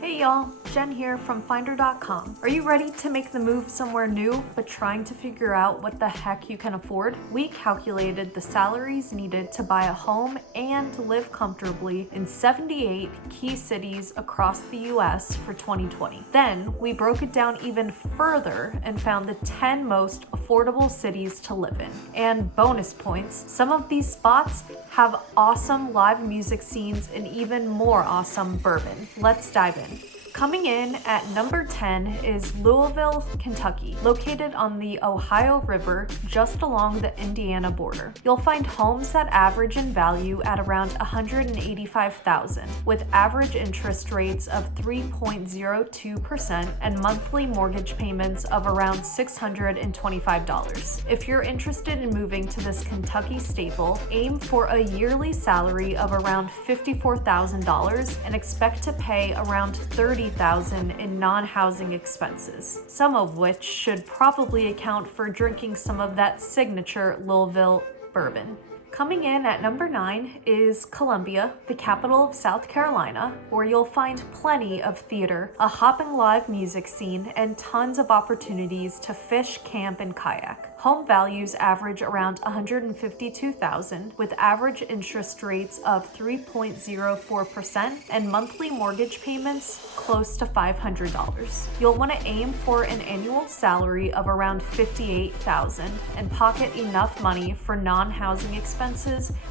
Hey y'all, Jen here from Finder.com. Are you ready to make the move somewhere new, but trying to figure out what the heck you can afford? We calculated the salaries needed to buy a home and live comfortably in 78 key cities across the US for 2020. Then we broke it down even further and found the 10 most affordable cities to live in. And bonus points, some of these spots have awesome live music scenes and even more awesome bourbon. Let's dive in. Coming in at number 10 is Louisville, Kentucky, located on the Ohio River just along the Indiana border. You'll find homes that average in value at around $185,000, with average interest rates of 3.02% and monthly mortgage payments of around $625. If you're interested in moving to this Kentucky staple, aim for a yearly salary of around $54,000 and expect to pay around $30,000 in non-housing expenses, some of which should probably account for drinking some of that signature Louisville bourbon. Coming in at number 9 is Columbia, the capital of South Carolina, where you'll find plenty of theater, a hopping live music scene, and tons of opportunities to fish, camp, and kayak. Home values average around $152,000, with average interest rates of 3.04% and monthly mortgage payments close to $500. You'll want to aim for an annual salary of around $58,000 and pocket enough money for non-housing expenses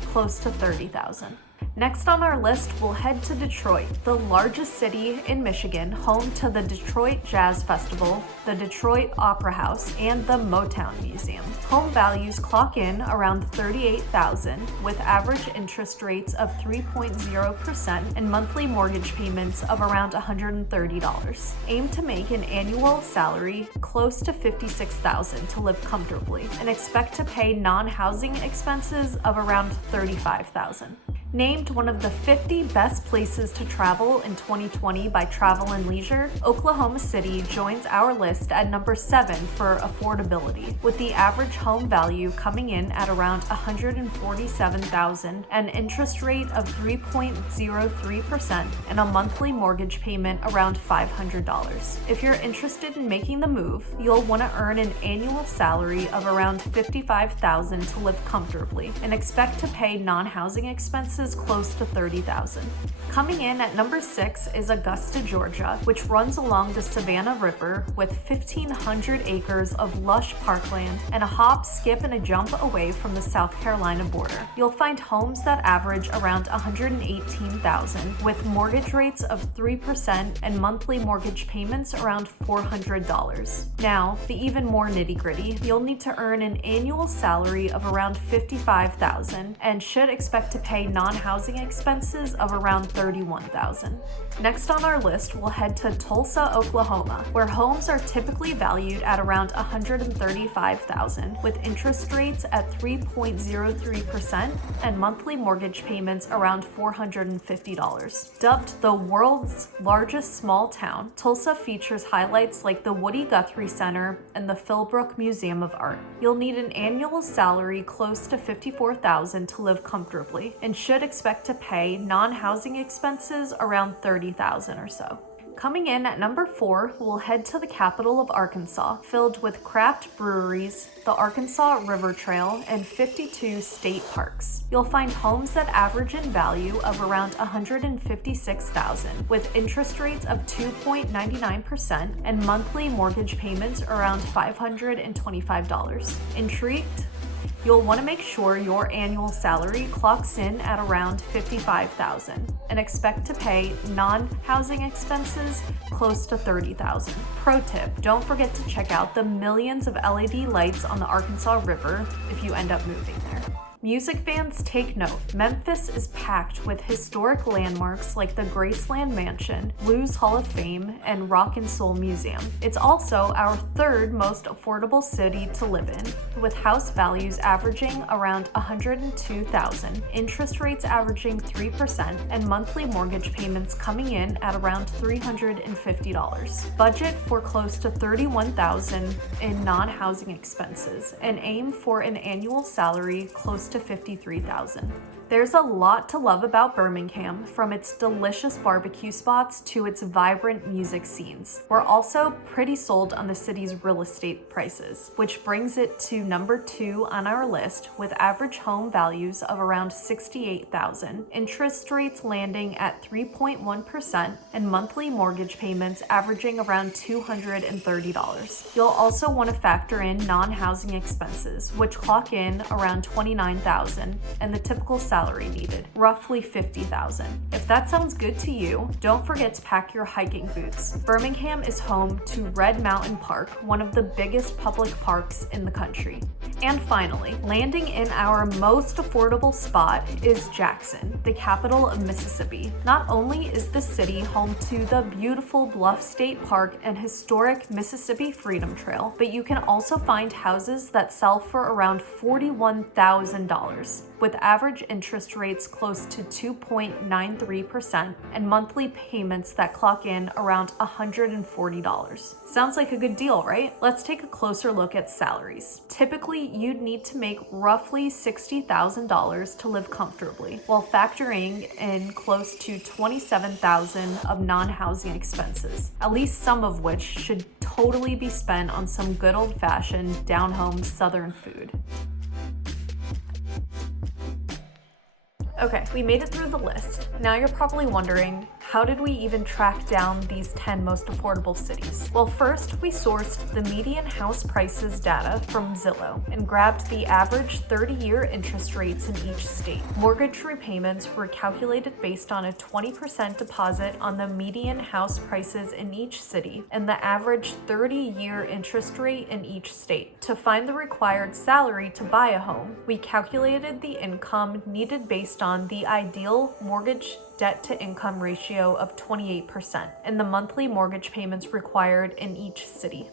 close to $30,000. Next on our list, we'll head to Detroit, the largest city in Michigan, home to the Detroit Jazz Festival, the Detroit Opera House, and the Motown Museum. Home values clock in around $38,000, with average interest rates of 3.0% and monthly mortgage payments of around $130. Aim to make an annual salary close to $56,000 to live comfortably, and expect to pay non-housing expenses of around $35,000. Named one of the 50 best places to travel in 2020 by Travel + Leisure, Oklahoma City joins our list at number 7 for affordability, with the average home value coming in at around $147,000, an interest rate of 3.03%, and a monthly mortgage payment around $500. If you're interested in making the move, you'll want to earn an annual salary of around $55,000 to live comfortably, and expect to pay non-housing expenses close to $30,000. Coming in at number 6 is Augusta, Georgia, which runs along the Savannah River with 1,500 acres of lush parkland and a hop, skip, and a jump away from the South Carolina border. You'll find homes that average around $118,000, with mortgage rates of 3% and monthly mortgage payments around $400. Now, the even more nitty-gritty, you'll need to earn an annual salary of around $55,000 and should expect to pay non-housing expenses of around $31,000. Next on our list, we'll head to Tulsa, Oklahoma, where homes are typically valued at around $135,000, with interest rates at 3.03% and monthly mortgage payments around $450. Dubbed the world's largest small town, Tulsa features highlights like the Woody Guthrie Center and the Philbrook Museum of Art. You'll need an annual salary close to $54,000 to live comfortably, and should expect to pay non-housing expenses around $30,000 or so. Coming in at number 4, we'll head to the capital of Arkansas, filled with craft breweries, the Arkansas River Trail, and 52 state parks. You'll find homes that average in value of around $156,000, with interest rates of 2.99% and monthly mortgage payments around $525. Intrigued? You'll want to make sure your annual salary clocks in at around $55,000 and expect to pay non-housing expenses close to $30,000. Pro tip, don't forget to check out the millions of LED lights on the Arkansas River if you end up moving there. Music fans, take note. Memphis is packed with historic landmarks like the Graceland Mansion, Blues Hall of Fame, and Rock and Soul Museum. It's also our 3rd most affordable city to live in, with house values averaging around $102,000, interest rates averaging 3%, and monthly mortgage payments coming in at around $350. Budget for close to $31,000 in non-housing expenses, and aim for an annual salary close to $53,000. There's a lot to love about Birmingham, from its delicious barbecue spots to its vibrant music scenes. We're also pretty sold on the city's real estate prices, which brings it to number 2 on our list with average home values of around $68,000, interest rates landing at 3.1%, and monthly mortgage payments averaging around $230. You'll also want to factor in non-housing expenses, which clock in around $29,000, and the typical salary needed, roughly $50,000. If that sounds good to you, don't forget to pack your hiking boots. Birmingham is home to Red Mountain Park, one of the biggest public parks in the country. And finally, landing in our most affordable spot is Jackson, the capital of Mississippi. Not only is the city home to the beautiful Bluff State Park and historic Mississippi Freedom Trail, but you can also find houses that sell for around $41,000, with average interest rates close to 2.93% and monthly payments that clock in around $140. Sounds like a good deal, right? Let's take a closer look at salaries. Typically, you'd need to make roughly $60,000 to live comfortably, while factoring in close to $27,000 of non-housing expenses, at least some of which should totally be spent on some good old-fashioned down-home Southern food. Okay, we made it through the list. Now you're probably wondering, how did we even track down these 10 most affordable cities? Well, first, we sourced the median house prices data from Zillow and grabbed the average 30-year interest rates in each state. Mortgage repayments were calculated based on a 20% deposit on the median house prices in each city and the average 30-year interest rate in each state. To find the required salary to buy a home, we calculated the income needed based on the ideal mortgage debt-to-income ratio of 28% and the monthly mortgage payments required in each city.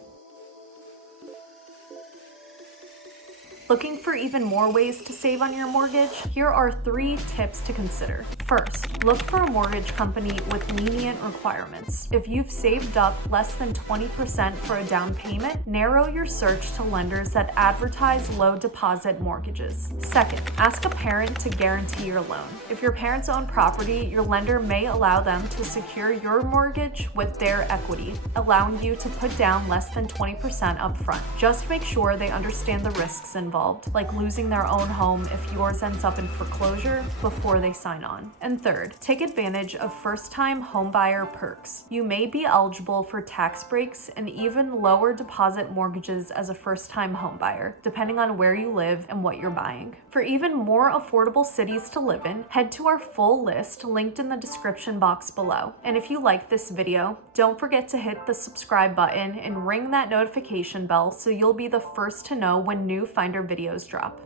Looking for even more ways to save on your mortgage? Here are 3 tips to consider. First, look for a mortgage company with lenient requirements. If you've saved up less than 20% for a down payment, narrow your search to lenders that advertise low deposit mortgages. Second, ask a parent to guarantee your loan. If your parents own property, your lender may allow them to secure your mortgage with their equity, allowing you to put down less than 20% upfront. Just make sure they understand the risks involved, like losing their own home if yours ends up in foreclosure, before they sign on. And third, take advantage of first-time homebuyer perks. You may be eligible for tax breaks and even lower deposit mortgages as a first-time homebuyer, depending on where you live and what you're buying. For even more affordable cities to live in, head to our full list linked in the description box below. And if you like this video, don't forget to hit the subscribe button and ring that notification bell so you'll be the first to know when new Finder videos drop.